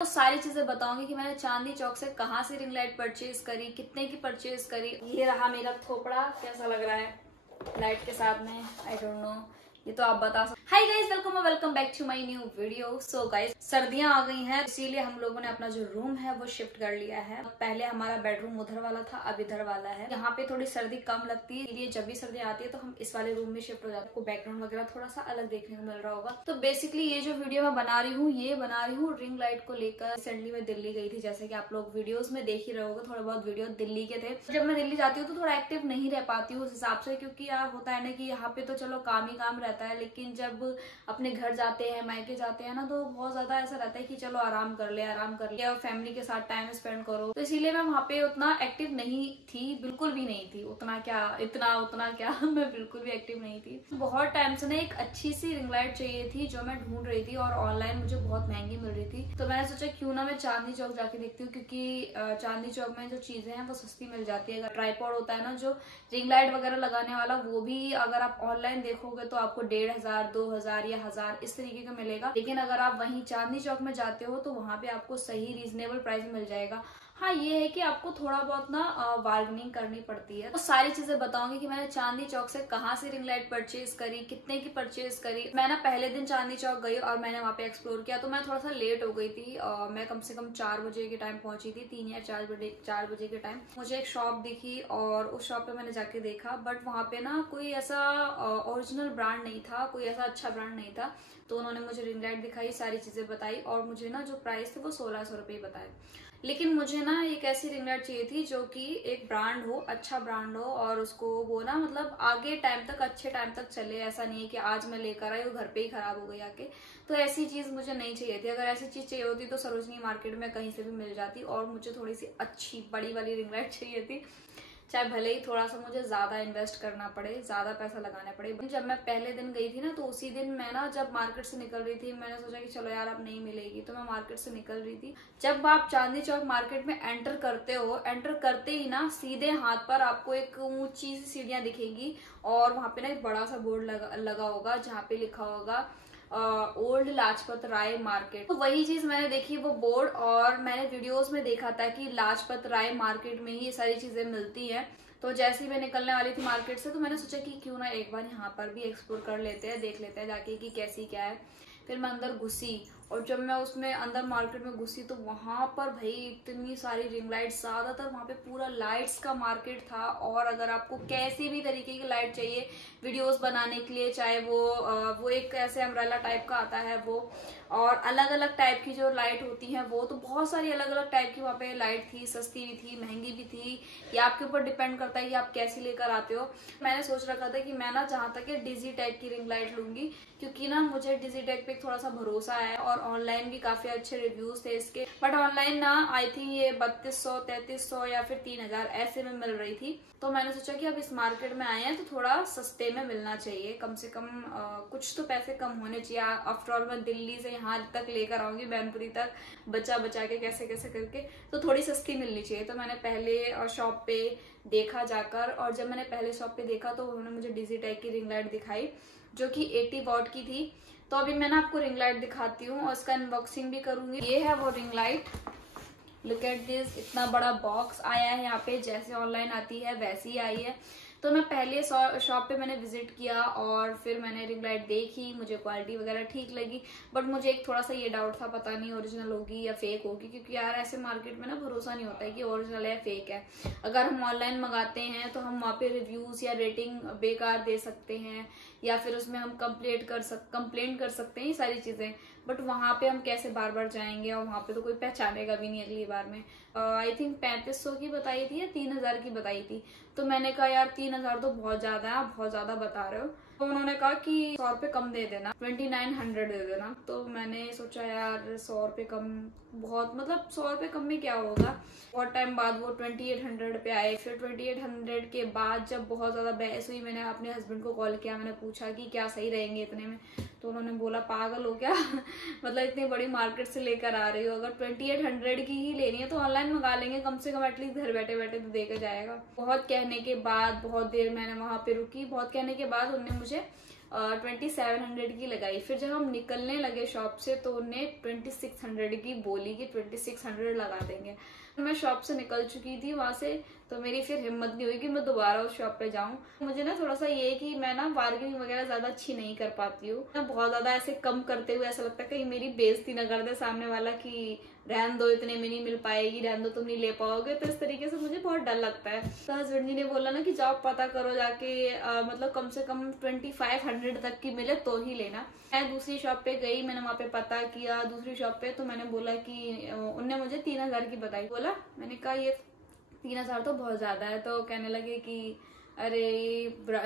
तो सारी चीजें बताऊंगी कि मैंने चांदनी चौक से कहाँ से रिंग लाइट परचेज करी, कितने की परचेज करी। ये रहा मेरा थोपड़ा, कैसा लग रहा है लाइट के साथ में, आई डोंट नो, ये तो आप बता सकते। Hi guys, welcome back to my new video. So guys, सर्दियां आ गई हैं, इसीलिए हम लोगों ने अपना जो रूम है वो शिफ्ट कर लिया है। पहले हमारा बेडरूम उधर वाला था, अब इधर वाला है। यहाँ पे थोड़ी सर्दी कम लगती है, इसलिए जब भी सर्दी आती है तो हम इस वाले रूम में शिफ्ट हो जाते हैं। आपको बैकग्राउंड वगैरह थोड़ा सा अलग देखने को मिल रहा होगा। तो बेसिकली ये जो वीडियो मैं बना रही हूँ, ये बना रही हूँ रिंग लाइट को लेकर। रिसेंटली मैं दिल्ली गई थी, जैसे कि आप लोग वीडियोस में देख ही रहे होगे, थोड़ा बहुत वीडियो दिल्ली के थे। जब मैं दिल्ली जाती हूँ तो थोड़ा एक्टिव नहीं रह पाती हूँ उस हिसाब से, क्योंकि यार होता है ना कि यहाँ पे तो चलो काम ही काम रहता है, लेकिन जब अपने घर जाते हैं, मायके जाते हैं ना, तो बहुत ज्यादा ऐसा रहता है कि चलो आराम कर ले और फैमिली के साथ टाइम स्पेंड करो। तो इसीलिए मैं वहाँ पे उतना एक्टिव नहीं थी, बिल्कुल भी नहीं थी। उतना क्या मैं बिल्कुल भी एक्टिव नहीं थी। बहुत टाइम से ना एक अच्छी सी रिंग लाइट चाहिए थी जो मैं ढूंढ रही थी, और ऑनलाइन मुझे बहुत महंगी मिल रही थी। तो मैंने सोचा क्यों ना मैं चांदनी चौक जाके देखती हूँ, क्योंकि चांदनी चौक में जो चीजें हैं वो सस्ती मिल जाती है। अगर ट्राइपॉड होता है ना जो रिंग लाइट वगैरह लगाने वाला, वो भी अगर आप ऑनलाइन देखोगे तो आपको 1500, 2000 या 1000 इस तरीके का मिलेगा। लेकिन अगर आप वहीं चांदनी चौक में जाते हो तो वहां पे आपको सही रीजनेबल प्राइस में मिल जाएगा। हाँ, ये है कि आपको थोड़ा बहुत ना बार्गेनिंग करनी पड़ती है। तो सारी चीजें बताऊंगी कि मैंने चांदनी चौक से कहाँ से रिंग लाइट परचेज करी, कितने की परचेज करी। मैं ना पहले दिन चांदनी चौक गई और मैंने वहाँ पे एक्सप्लोर किया, तो मैं थोड़ा सा लेट हो गई थी। मैं कम से कम 4 बजे के टाइम पहुंची थी, 3 या 4 बजे के टाइम मुझे एक शॉप दिखी और उस शॉप पे मैंने जाके देखा। बट वहाँ पे ना कोई ऐसा ओरिजिनल ब्रांड नहीं था, कोई ऐसा अच्छा ब्रांड नहीं था। तो उन्होंने मुझे रिंग लाइट दिखाई, सारी चीजें बताई, और मुझे ना जो प्राइस थे वो 1600 रुपये बताए। लेकिन मुझे ना एक ऐसी रिंग लाइट चाहिए थी जो कि एक ब्रांड हो, अच्छा ब्रांड हो, और उसको वो ना मतलब आगे टाइम तक, अच्छे टाइम तक चले। ऐसा नहीं है कि आज मैं लेकर आई वो घर पे ही खराब हो गई आके। तो ऐसी चीज मुझे नहीं चाहिए थी। अगर ऐसी चीज चाहिए होती तो सरोजनी मार्केट में कहीं से भी मिल जाती। और मुझे थोड़ी सी अच्छी बड़ी वाली रिंग लाइट चाहिए थी, चाहे भले ही थोड़ा सा मुझे ज्यादा इन्वेस्ट करना पड़े, ज्यादा पैसा लगाना पड़े। जब मैं पहले दिन गई थी ना, तो उसी दिन मैं ना जब मार्केट से निकल रही थी, मैंने सोचा कि चलो यार अब नहीं मिलेगी, तो मैं मार्केट से निकल रही थी। जब आप चांदनी चौक मार्केट में एंटर करते हो, एंटर करते ही ना सीधे हाथ पर आपको एक ऊंची सी सीढ़ियां दिखेंगी, और वहां पे ना एक बड़ा सा बोर्ड लगा होगा जहाँ पे लिखा होगा ओल्ड लाजपत राय मार्केट। तो वही चीज मैंने देखी, वो बोर्ड, और मैंने वीडियोस में देखा था कि लाजपत राय मार्केट में ही ये सारी चीजें मिलती हैं। तो जैसे ही मैं निकलने वाली थी मार्केट से, तो मैंने सोचा कि क्यों ना एक बार यहाँ पर भी एक्सप्लोर कर लेते हैं, देख लेते हैं जाके कि कैसी क्या है। फिर मैं अंदर घुसी, और जब मैं उसमें अंदर मार्केट में घुसी तो वहां पर भाई इतनी सारी रिंग लाइट्स, ज्यादातर वहां पे पूरा लाइट्स का मार्केट था। और अगर आपको कैसी भी तरीके की लाइट चाहिए वीडियोस बनाने के लिए, चाहे वो एक ऐसे अम्ब्रेला टाइप का आता है वो, और अलग अलग टाइप की जो लाइट होती है वो, तो बहुत सारी अलग अलग टाइप की वहाँ पे लाइट थी। सस्ती भी थी, महंगी भी थी, ये आपके ऊपर डिपेंड करता है कि आप कैसी लेकर आते हो। मैंने सोच रखा था कि मैं ना जहाँ तक डिजी टाइप की रिंग लाइट लूंगी, क्योंकि ना मुझे डिजी टेक पे थोड़ा सा भरोसा है, और ऑनलाइन भी काफी अच्छे रिव्यूज थे इसके। बट ऑनलाइन ना आई थिंक ये 3200, 3300 या फिर 3000 ऐसे में मिल रही थी। तो मैंने सोचा कि अब इस मार्केट में आए हैं तो थोड़ा सस्ते में मिलना चाहिए, कम से कम कुछ तो पैसे कम होने चाहिए। आफ्टर ऑल मैं दिल्ली से यहाँ तक लेकर आऊंगी, मैनपुरी तक, बचा बचा के कैसे कैसे करके, तो थोड़ी सस्ती मिलनी चाहिए। तो मैंने पहले शॉप पे देखा जाकर, और जब मैंने पहले शॉप पे देखा तो उन्होंने मुझे डिजिटेक की रिंग लाइट दिखाई जो कि 80 वॉट की थी। तो अभी मैं ना आपको रिंग लाइट दिखाती हूँ और इसका अनबॉक्सिंग भी करूंगी। ये है वो ring light, look at this. इतना बड़ा बॉक्स आया है यहाँ पे, जैसे ऑनलाइन आती है वैसी ही आई है। तो मैं पहले शॉप पे मैंने विजिट किया, और फिर मैंने रिंग लाइट देखी, मुझे क्वालिटी वगैरह ठीक लगी। बट मुझे एक थोड़ा सा ये डाउट था, पता नहीं ओरिजिनल होगी या फेक होगी, क्योंकि यार ऐसे मार्केट में ना भरोसा नहीं होता है कि ओरिजिनल है या फेक है। अगर हम ऑनलाइन मंगाते हैं तो हम वहाँ पे रिव्यूज या रेटिंग बेकार दे सकते हैं, या फिर उसमें हम कंप्लेंट कर सकते हैं, ये सारी चीजें। बट वहां पे हम कैसे बार बार जाएंगे, और वहां पे तो कोई पहचानेगा भी नहीं अगली बार में। आई थिंक 3500 की बताई थी या 3000 की बताई थी। तो मैंने कहा यार 3000 तो बहुत ज्यादा है, आप बहुत ज्यादा बता रहे हो। तो उन्होंने कहा कि 100 रुपये कम दे देना, 2900 दे देना। तो मैंने सोचा यार 100 रुपये कम, बहुत मतलब 100 रुपये कम में क्या होगा। बहुत टाइम बाद वो 2800 पे आए। फिर 2800 के बाद जब बहुत ज्यादा बहस हुई, मैंने अपने हस्बैंड को कॉल किया, मैंने पूछा कि क्या सही रहेंगे इतने में। तो उन्होंने बोला पागल हो क्या मतलब इतनी बड़ी मार्केट से लेकर आ रही हो, अगर 2800 की ही लेनी है तो ऑनलाइन मंगा लेंगे, कम से कम एटलीस्ट घर बैठे बैठे तो देकर जाएगा। बहुत कहने के बाद, बहुत देर मैंने वहां पे रुकी, बहुत कहने के बाद उन्होंने मुझे 2700 की लगाई। फिर जब हम निकलने लगे शॉप से तो उन्हें 2600 की बोली कि 2600 लगा देंगे। मैं शॉप से निकल चुकी थी वहां से, तो मेरी फिर हिम्मत नहीं हुई कि मैं दोबारा उस शॉप पे जाऊं। मुझे ना थोड़ा सा ये कि मैं ना बार्गेनिंग वगैरह ज्यादा अच्छी नहीं कर पाती हूँ। मैं बहुत ज्यादा ऐसे कम करते हुए ऐसा लगता है कहीं मेरी बेइज्जती ना कर दे सामने वाला कि रहन दो, इतने में नहीं मिल पाएगी, रहन दो, तुम नहीं ले पाओगे। तो इस तरीके से मुझे बहुत डर लगता है। तो हस्बैंड जी ने बोला ना कि जाओ पता करो जाके, मतलब कम से कम 2500 तक की मिले तो ही लेना। मैं दूसरी शॉप पे गई, मैंने वहाँ पे पता किया दूसरी शॉप पे, तो मैंने बोला कि उनने मुझे 3000 की बताई। बोला, मैंने कहा ये 3000 तो बहुत ज्यादा है। तो कहने लगे कि अरे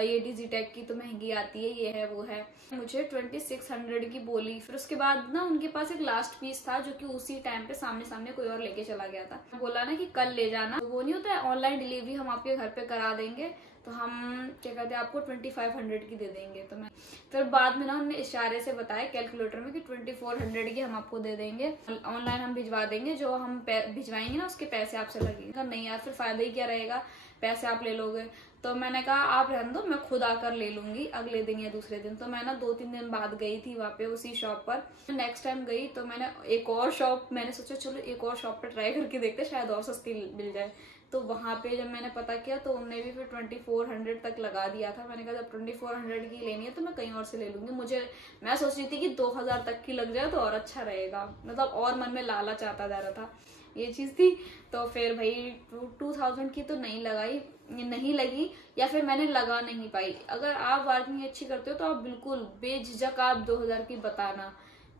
ये डिजिटेक की तो महंगी आती है, ये है वो है। मुझे 2600 की बोली। फिर उसके बाद ना उनके पास एक लास्ट पीस था जो कि उसी टाइम पे सामने सामने कोई और लेके चला गया था। बोला ना कि कल ले जाना, तो वो नहीं होता है ऑनलाइन डिलीवरी हम आपके घर पे करा देंगे, तो हम क्या कहते हैं आपको 2500 की दे देंगे। तो मैं फिर बाद में ना उन्होंने इशारे से बताया कैलकुलेटर में कि 2400 की हम आपको दे देंगे, ऑनलाइन हम भिजवा देंगे, जो हम भिजवाएंगे ना उसके पैसे आपसे लगेंगे। नहीं यार, फिर फायदा ही क्या रहेगा, पैसे आप ले लोगे। तो मैंने कहा आप रहने दो, मैं खुद आकर ले लूंगी अगले दिन या दूसरे दिन। तो मैं ना 2-3 दिन बाद गई थी वहाँ पे उसी शॉप पर। नेक्स्ट टाइम गई तो मैंने एक और शॉप, मैंने सोचा चलो एक और शॉप पे ट्राई करके देखते शायद और सस्ती मिल जाए। तो वहां पे जब मैंने पता किया तो उनने भी फिर 2400 तक लगा दिया था। मैंने कहा जब 2400 की लेनी है तो मैं कहीं और से ले लूंगी। मैं सोच रही थी कि 2000 तक की लग जाए तो और अच्छा रहेगा, मतलब और मन में लालच आता जा रहा था, ये चीज थी। तो फिर भाई 2000 की तो नहीं लगी, या फिर मैंने लगा नहीं पाई। अगर आप बार्गेनिंग अच्छी करते हो तो आप बिल्कुल बेझिझक आप 2000 की बताना,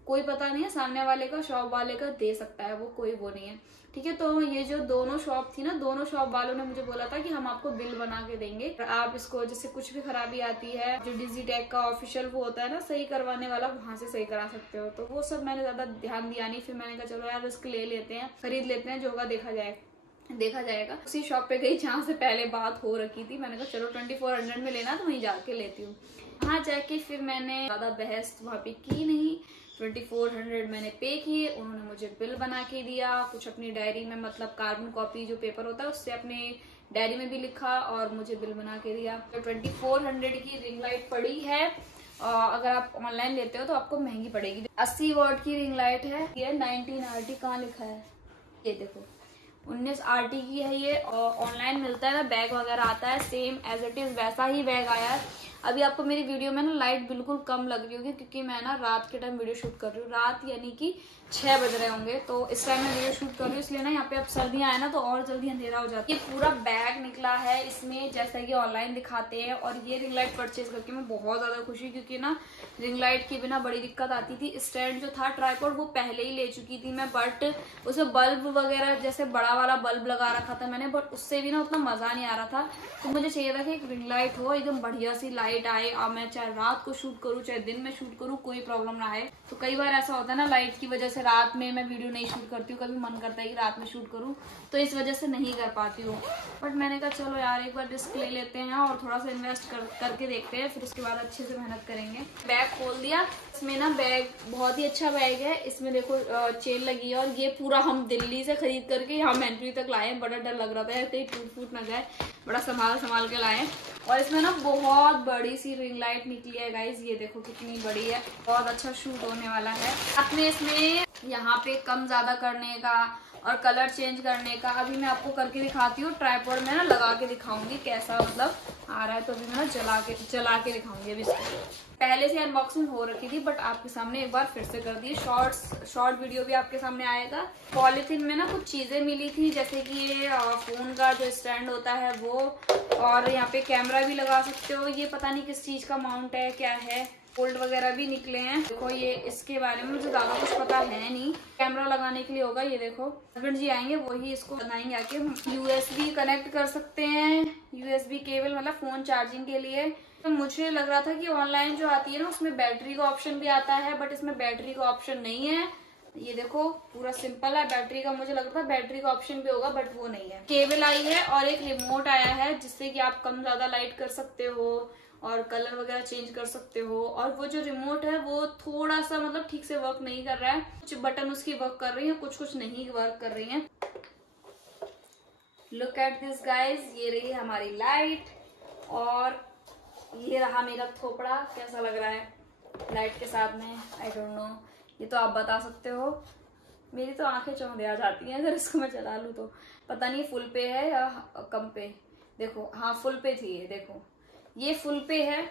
कोई पता नहीं है सामने वाले का, शॉप वाले का दे सकता है वो, कोई वो नहीं है, ठीक है। तो ये जो दोनों शॉप थी ना, दोनों शॉप वालों ने मुझे बोला था कि हम आपको बिल बना के देंगे, आप इसको जैसे कुछ भी खराबी आती है, जो डिजिटेक का ऑफिशियल वो होता है ना सही करवाने वाला, वहां से सही करा सकते हो। तो वो सब मैंने ज्यादा ध्यान दिया नहीं। फिर मैंने कहा चलो यार रिस्क ले लेते हैं, खरीद लेते हैं, जो होगा देखा जाएगा। उसी शॉप पे गई जहाँ से पहले बात हो रखी थी। मैंने कहा चलो 2400 में लेना तो वहीं जाके लेती हूँ। वहाँ जाके फिर मैंने ज्यादा बहस वहाँ पे की नहीं, 2400 मैंने पे किए, उन्होंने मुझे बिल बना के दिया। कुछ अपनी डायरी में, मतलब कार्बन कॉपी जो पेपर होता है उससे अपनी डायरी में भी लिखा और मुझे बिल बना के दिया। तो 2400 की रिंग लाइट पड़ी है। अगर आप ऑनलाइन लेते हो तो आपको महंगी पड़ेगी। 80 वॉट की रिंग लाइट है। ये 19 RT कहाँ लिखा है, ये देखो 19 RT की है ये। ऑनलाइन मिलता है ना, बैग वगैरह आता है सेम एज इट इज वैसा ही बैग आया है। अभी आपको मेरी वीडियो में ना लाइट बिल्कुल कम लग रही होगी क्योंकि मैं ना रात के टाइम वीडियो शूट कर रही हूँ, रात यानी कि 6 बज रहे होंगे, तो इस टाइम मैं वीडियो शूट कर रही हूँ। इसलिए ना यहाँ पे अब सर्दियां आए ना तो और जल्दी अंधेरा हो जाता है। ये पूरा बैग निकला है इसमें जैसा कि ऑनलाइन दिखाते हैं। और ये रिंग लाइट परचेज करके मैं बहुत ज्यादा खुश हुई क्योंकि ना रिंग लाइट के बिना बड़ी दिक्कत आती थी। स्टैंड जो था ट्राइपॉड वो पहले ही ले चुकी थी मैं, बट उसमें बल्ब वगैरह जैसे बड़ा वाला बल्ब लगा रखा था मैंने, बट उससे भी ना उतना मजा नहीं आ रहा था। तो मुझे चाहिए था कि एक रिंग लाइट हो, एकदम बढ़िया सी लाइट आए, और मैं चाहे रात को शूट करूँ चाहे दिन में शूट करूँ कोई प्रॉब्लम ना आए। तो कई बार ऐसा होता है ना लाइट की वजह से रात में मैं वीडियो नहीं शूट करती हूँ, कभी मन करता है कि रात में शूट करूँ तो इस वजह से नहीं कर पाती हूँ। बट मैंने कहा चलो यार एक बार रिस्क ले लेते हैं और थोड़ा सा इन्वेस्ट करके देखते हैं, फिर उसके बाद अच्छे से मेहनत करेंगे। बैग खोल दिया, इसमें ना बैग बहुत ही अच्छा बैग है। इसमें देखो चेन लगी है, और ये पूरा हम दिल्ली से खरीद करके यहाँ मैंट्री तक लाए। बड़ा डर लग रहा था यार कहीं टूट फूट ना जाए, बड़ा संभाल के लाए। और इसमें ना बहुत बड़ी सी रिंग लाइट निकली है गाइज, ये देखो कितनी बड़ी है, बहुत अच्छा शूट होने वाला है। अपने इसमें यहाँ पे कम ज्यादा करने का और कलर चेंज करने का अभी मैं आपको करके दिखाती हूँ। ट्राइपॉड में ना लगा के दिखाऊंगी कैसा मतलब आ रहा है, तो अभी मैं ना जला के दिखाऊंगी। अभी पहले से अनबॉक्सिंग हो रखी थी बट आपके सामने एक बार फिर से कर दी। शॉर्ट वीडियो भी आपके सामने आएगा। पॉलिथीन में ना कुछ चीजें मिली थी, जैसे कि ये फोन का जो स्टैंड होता है वो, और यहाँ पे कैमरा भी लगा सकते हो। ये पता नहीं किस चीज का माउंट है, क्या है। फोल्ड वगैरह भी निकले हैं। देखो ये इसके बारे में मुझे ज्यादा कुछ पता है नहीं, कैमरा लगाने के लिए होगा। ये देखो हस्बैंड जी आएंगे वही इसको लगाएंगे आके। USB कनेक्ट कर सकते हैं, USB केबल मतलब फोन चार्जिंग के लिए। तो मुझे लग रहा था कि ऑनलाइन जो आती है ना उसमें बैटरी का ऑप्शन भी आता है, बट इसमें बैटरी का ऑप्शन नहीं है। ये देखो पूरा सिंपल है। बैटरी का मुझे लग रहा था बैटरी का ऑप्शन भी होगा, बट वो नहीं है। केबल आई है और एक रिमोट आया है जिससे कि आप कम ज्यादा लाइट कर सकते हो और कलर वगैरह चेंज कर सकते हो। और वो जो रिमोट है वो थोड़ा सा मतलब ठीक से वर्क नहीं कर रहा है, कुछ बटन उसकी वर्क कर रही है, कुछ नहीं वर्क कर रही है। लुक एट दिस गाइज, ये रही हमारी लाइट। और ये रहा मेरा थोपड़ा, कैसा लग रहा है लाइट के साथ में, आई डोंट नो, ये तो आप बता सकते हो। मेरी तो आंखें चौंधे आ जाती हैं अगर इसको मैं चला लूँ तो। पता नहीं फुल पे है या कम पे। देखो हाँ फुल पे थी ये, देखो ये फुल पे है।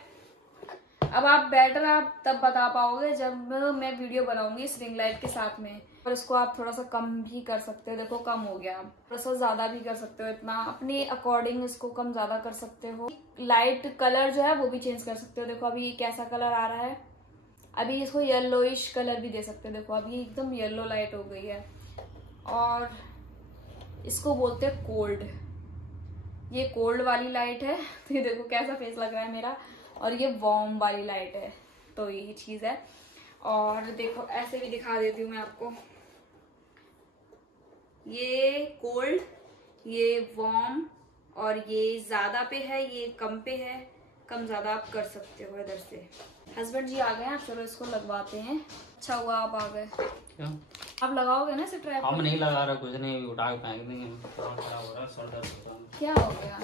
अब आप बेटर आप तब बता पाओगे जब मैं वीडियो बनाऊंगी इस रिंग लाइट के साथ में। और इसको आप थोड़ा सा कम भी कर सकते हो, देखो कम हो गया। आप थोड़ा सा ज्यादा भी कर सकते हो, इतना अपने अकॉर्डिंग इसको कम ज्यादा कर सकते हो। लाइट कलर जो है वो भी चेंज कर सकते हो। देखो अभी ये कैसा कलर आ रहा है, अभी इसको येलोइश कलर भी दे सकते हो। देखो अभी एकदम येलो लाइट हो गई है। और इसको बोलते हैं कोल्ड, ये कोल्ड वाली लाइट है। तो ये देखो कैसा फेस लग रहा है मेरा। और ये वार्म वाली लाइट है, तो यही चीज है। और देखो ऐसे भी दिखा देती हूँ मैं आपको, ये कोल्ड, ये वार्म, और ये ज्यादा पे है, ये कम पे है। कम ज्यादा आप कर सकते हो इधर से। हस्बैंड जी आ गए हैं, चलो इसको लगवाते हैं। अच्छा हुआ आप आ गए। क्या आप लगाओगे ना इसे ट्रैप? हम नहीं लगा रहा, कुछ नहीं, उठा के फेंक देंगे। खराब हो रहा है, सर दर्द होता है। क्या हो गया,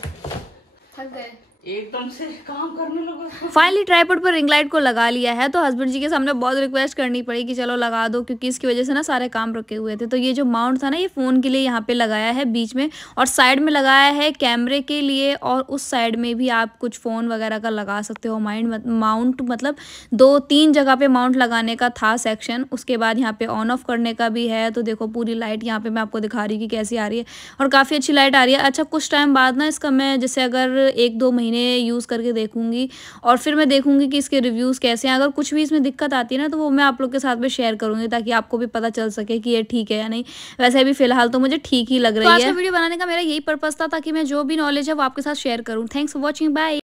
थक गए एकदम से काम करने लगा। फाइनली ट्राइपॉड पर रिंग लाइट को लगा लिया है। तो हस्बैंड जी के सामने बहुत रिक्वेस्ट करनी पड़ी कि चलो लगा दो, क्योंकि इसकी वजह से ना सारे काम रुके हुए थे। तो ये जो माउंट था ना, ये फ़ोन के लिए यहाँ पे लगाया है बीच में, और साइड में लगाया है कैमरे के लिए, और उस साइड में भी आप कुछ फ़ोन वगैरह का लगा सकते हो। माउंट मतलब 2-3 जगह पे माउंट लगाने का था सेक्शन। उसके बाद यहाँ पे ऑन ऑफ करने का भी है। तो देखो पूरी लाइट यहाँ पे मैं आपको दिखा रही कि कैसी आ रही है, और काफ़ी अच्छी लाइट आ रही है। अच्छा कुछ टाइम बाद ना इसका मैं जैसे अगर 1-2 महीने यूज़ करके देखूंगी, और फिर मैं देखूंगी कि इसके रिव्यूज़ कैसे हैं। अगर कुछ भी इसमें दिक्कत आती है ना, तो वो मैं आप लोग के साथ में शेयर करूंगी, ताकि आपको भी पता चल सके कि ये ठीक है या नहीं। वैसे भी फिलहाल तो मुझे ठीक ही लग रही है। तो आज का वीडियो बनाने का मेरा यही पर्पस था, ताकि मैं जो भी नॉलेज है वो आपके साथ शेयर करूँ। Thanks for watching, bye.